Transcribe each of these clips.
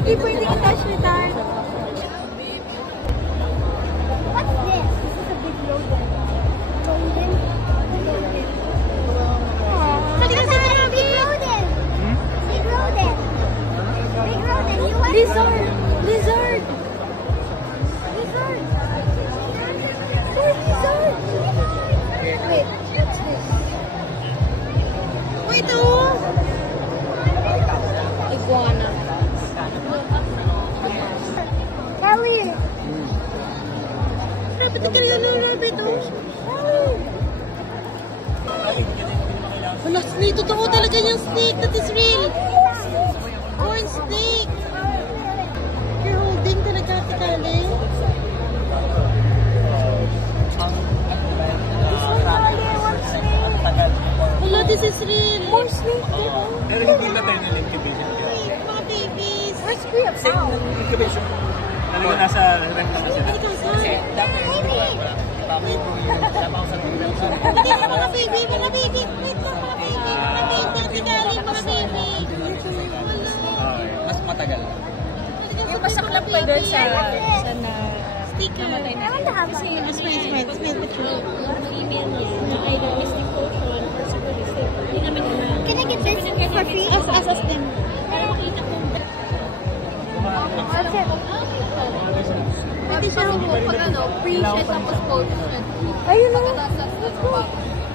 Hindi pwede i-touch ni Dad. What's this? This is a big rodent. Rodent? Big rodent! Big rodent! Big rodent! You want lizard! Lizard! Lizard! Oh, lizard! Wait, what's this? Wait, oh! Iguana. Kelly! Rabbit, ito yung rabbit, oh! Wala, snake! Totoo talaga yung snake! That is real! Corn snake! You're holding talaga, Tikali. Wala, this is real! More snake! Pero hindi na tayo ng incubation. Mga babies! Where's Kuya Pao? Incubation. Talaga nasa rent na sila. Kasi dati hindi ko wala. Tapos yung labaw sa tingnan. Hindi ka mga baby! Mga baby! Wait lang mga baby! Mga baby! Tikali mga baby! Mas matagal. Yung masaklap pa doon sa na sticker. kasi yung Smile. female niya na either mystic potion or super mystic. Hindi namin alam. Can I get this for free? As them. Para makita ko. Pwede siya pag ano, pre-shed tapos post-shed. ayun o. Nasa spot.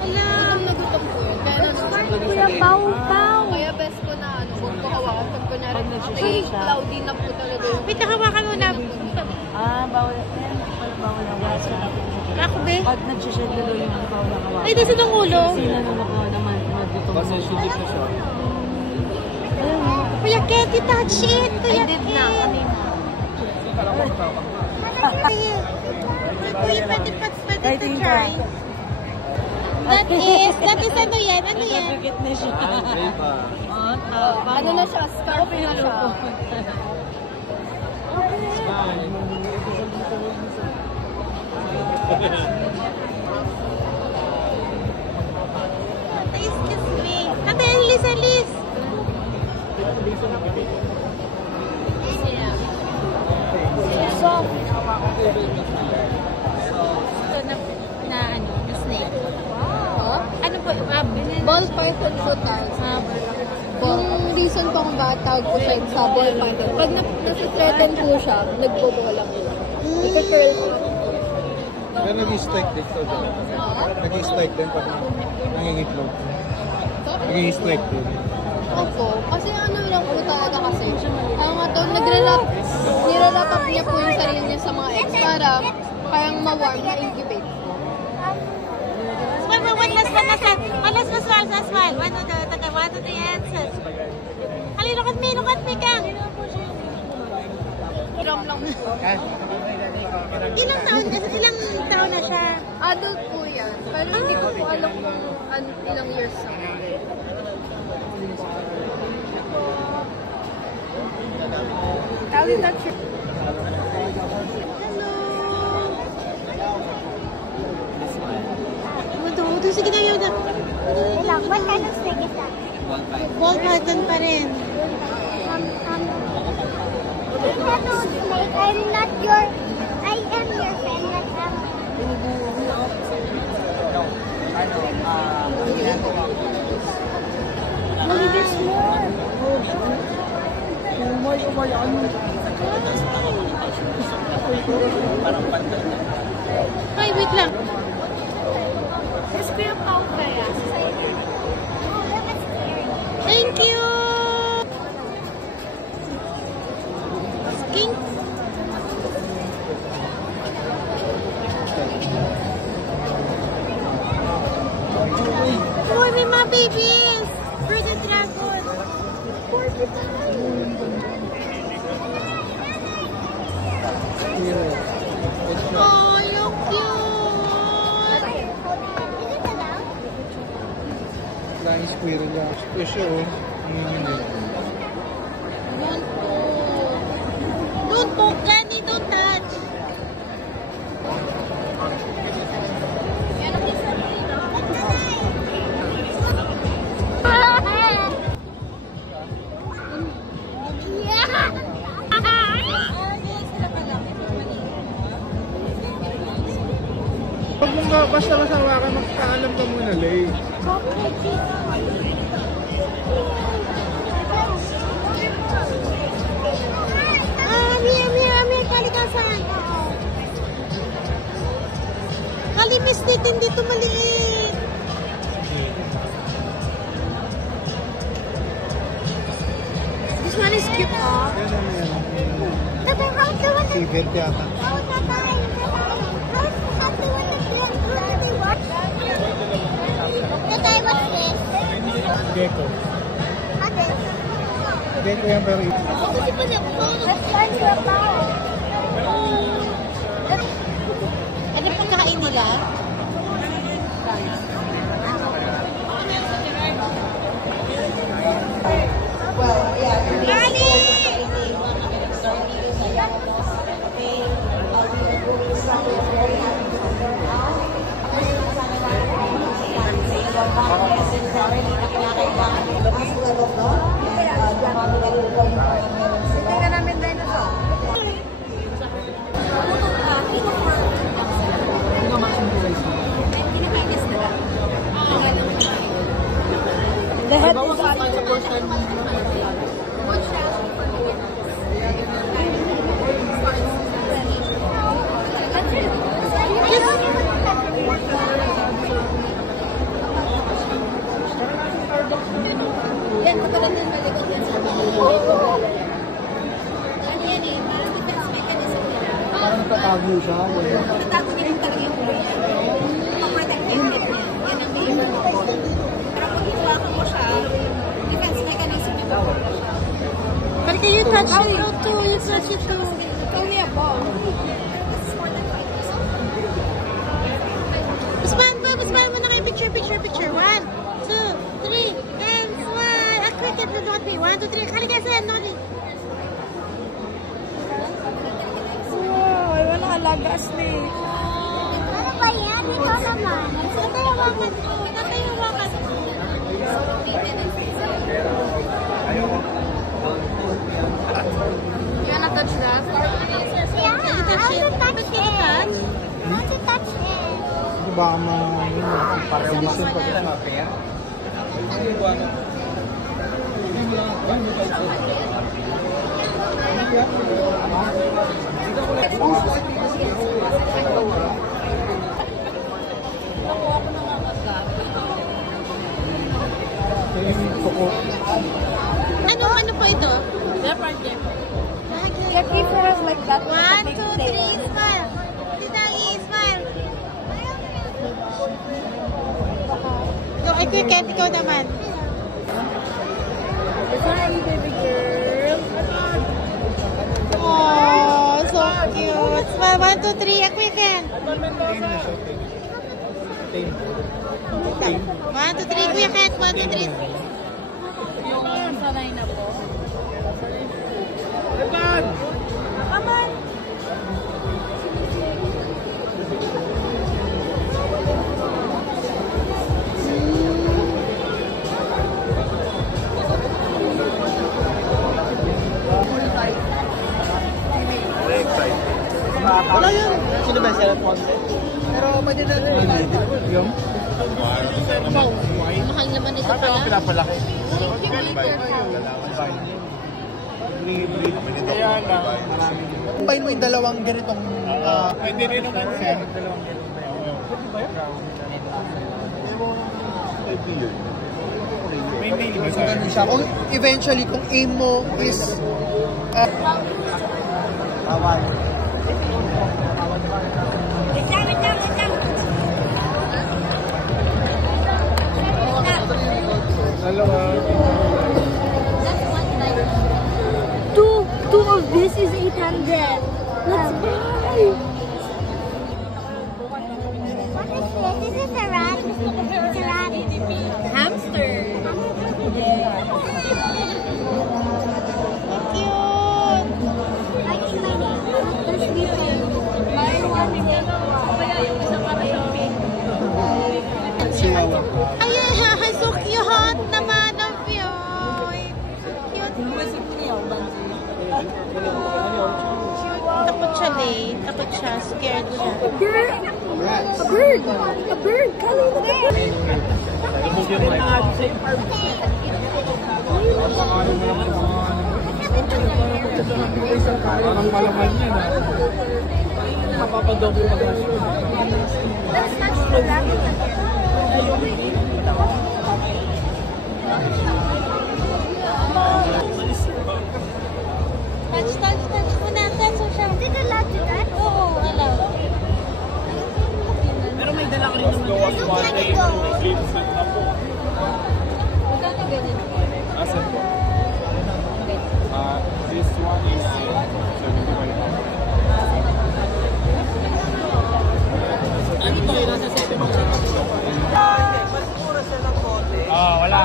Wala. Gutom na gutom ko yun. Kaya Kuya Pao. Kaya best ko na ano, huwag ko hawakan. Pag kunyari, cloudy na po talaga yung Wait, nakawakan mo na. Bawal yan. Bawal na wasa. Ako, be. Pag nag-shed na doon yung bawal na kawa. Ay, nasa ng ulo. Sila na nakawa naman. Magbuto mo. Kasi sulit na siya. Kuya Ket, you touch it. Kuya I did na. Kanina. Kuya, pwede Waiting to try. That is ano yan? Ano yan? Nagagit na siya. ano na siya, scarf na siya. Excuse me. Ate, Liz. Soft. Na snake. Huh? Ano po? Ball python po tayo. Yung reason po kung bakit tawag po siya sa ball python. Pag nasa-threaten po siya, nagbobola po. Nagka-curl po. Pero nag-strike din ito. Nag-strike din pag nangingitlog. Nag-strike din. Opo. Kasi ano lang po talaga kasi. Ano nga to, nilalap up niya po yung sarili niya sa mga eggs para parang ma-warm na incubate. One last one. One to the answer. Ali, look at me, Kang. Gram lang po. Ilang taon na siya? Adult po yan. Pero hindi ko po alam kung ilang years na. Kali, that's your... Hello. Sige na yun. What kind of snake is that? Ball python pa rin. Hello, snake. I am your friend, not Look at this more. Ay, wait lang. Mas Kuya Pao kaya. Thank you. Skink. Uy, may mga babies. For the dragon. Oh, you're cute. Flying squirrel yan. Special, oh. Don't poke, Gani. Don't touch. basta masawa ka, magpaalam ka muna, Lay. Amir, kalikasan. Kalimis dito maliit. This one is cute, oh. Event yata. Gecko. Gecko yan pero Ano pagkain nila? Tingnan namin dinosaur. The head is yan, katulad ng malikot yan sa amin. Ano yan eh, parang defense mechanism nila. parang tatago siya. Natago niya yung talaga yung ulo niya. Paprotect niya yung head niya. Yan ang main purpose. Pero kung hinawakan mo siya, defense mechanism niya pa siya. But can you touch it too? You touch it too. It's only a ball. Usman mo na kayo picture. 1, 2, 3, and smile. A quick and not me. 1, 2, 3. Kalikasan, Noni. Wow, ay walang alaga snake. Ano ba yan? Ito naman. Tatayawakan. You wanna touch that? Yeah, I want to touch it. I want to touch it. Baka paralisin ko. Ano po ito? Leopard gecko. Jackie has like that. 1, 2, 3, smile. Titagi, smile. Go, ay quick and ikaw naman. Hi, baby girl. Oh, so cute. Smile, 1, 2, 3, a quick and. 1, 2, 3, quick and. 1, 2, 3. Sanay na po. Wala yan. Sino ba sila Ponce? Pero pwede na rin. Yung? Mahal naman ito Parang pala. pinapalaki. Kaya lang, maraming. Combine mo yung dalawang ganitong... Pwede rin naman sir. May mail ba So, ganun siya. Kung eventually, kung aim mo is... Tawag. Dalawa. Two of this is 800. Let's buy. What is this? Is this a rat? It's a rat. Hamster. Cute. I think my name. That's different. May one kaya yung isang para sa pink. Chihuahua. Ay, so cute naman of you. Cute. Takot siya, Lay. Takot siya. Scared siya. Girl, A bird! A bird! Callie, look at it! Lumog yung mic. Ang palaman niya na. Mapapadobo ka ba? Let's touch the rabbit. Touch muna. Touch mo siya. Is it allowed to touch? Oo, allowed. Pero may dala ka rin naman. It looks like a dog. Magkano ganyan? Asan po? This one is 75. Wala.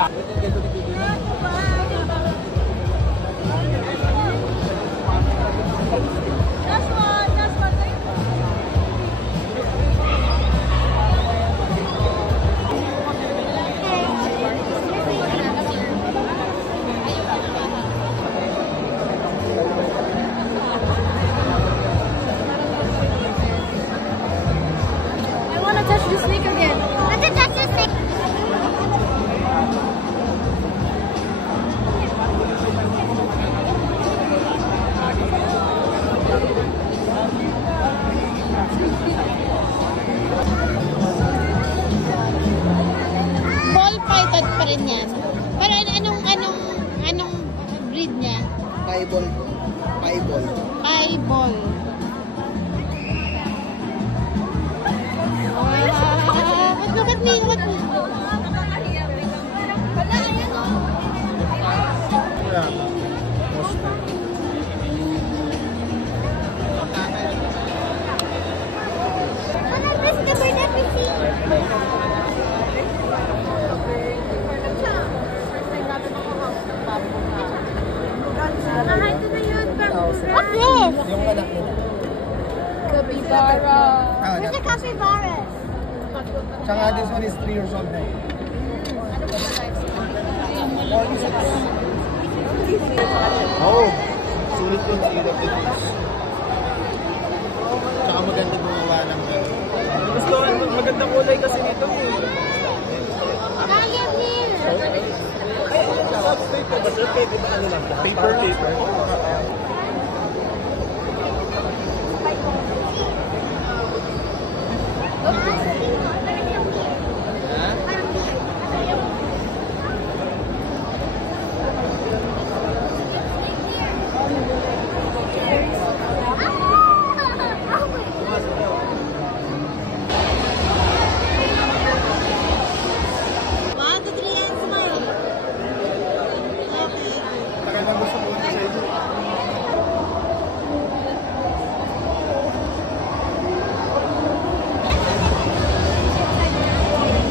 I want to touch the snake again. Let's touch this thing. Ball python pa rin yan. Pero anong breed niya? Pieball. Pieball. Pieball. Look at me, look at me. What is this the bird that we see? Mahal ko na yun. What's this? Yung anak nila. Capybara. Where's the capybaras? Tsaka this one is 3 years old na. Oo. Sulit yun. Hirap yun. Tsaka maganda gumawa ng Gusto rin magandang kulay kasi nito. paper.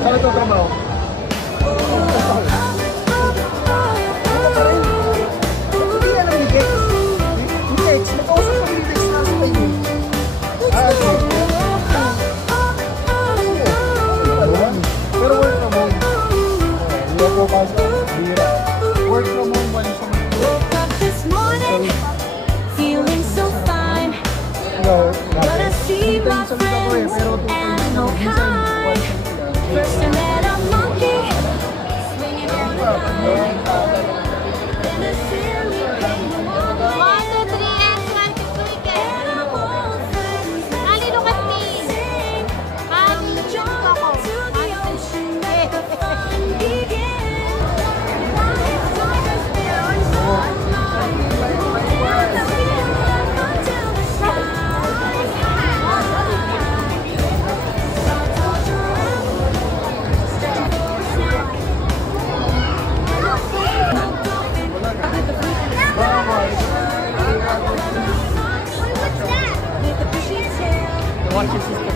Saan ito trabaho? Hindi alam ni Dex. Ni Dex, nag-ausap kami ni Dex na sa kayo. Pero work from home. Hindi ako kasi bira. Work from home ba yung sa mga? Woke up this morning, feeling so fine. But I see my friends and no kind. First I met a monkey, swinging on a vine. Then a silly penguin walked away. 1, 2, 3, and 1, 2, 3, And I won't hesitate. Ali, look at me. From the jungle to the ocean, let the fun begin. Life is built on mine. And the feeling until the stars. What's that? Watch your sister.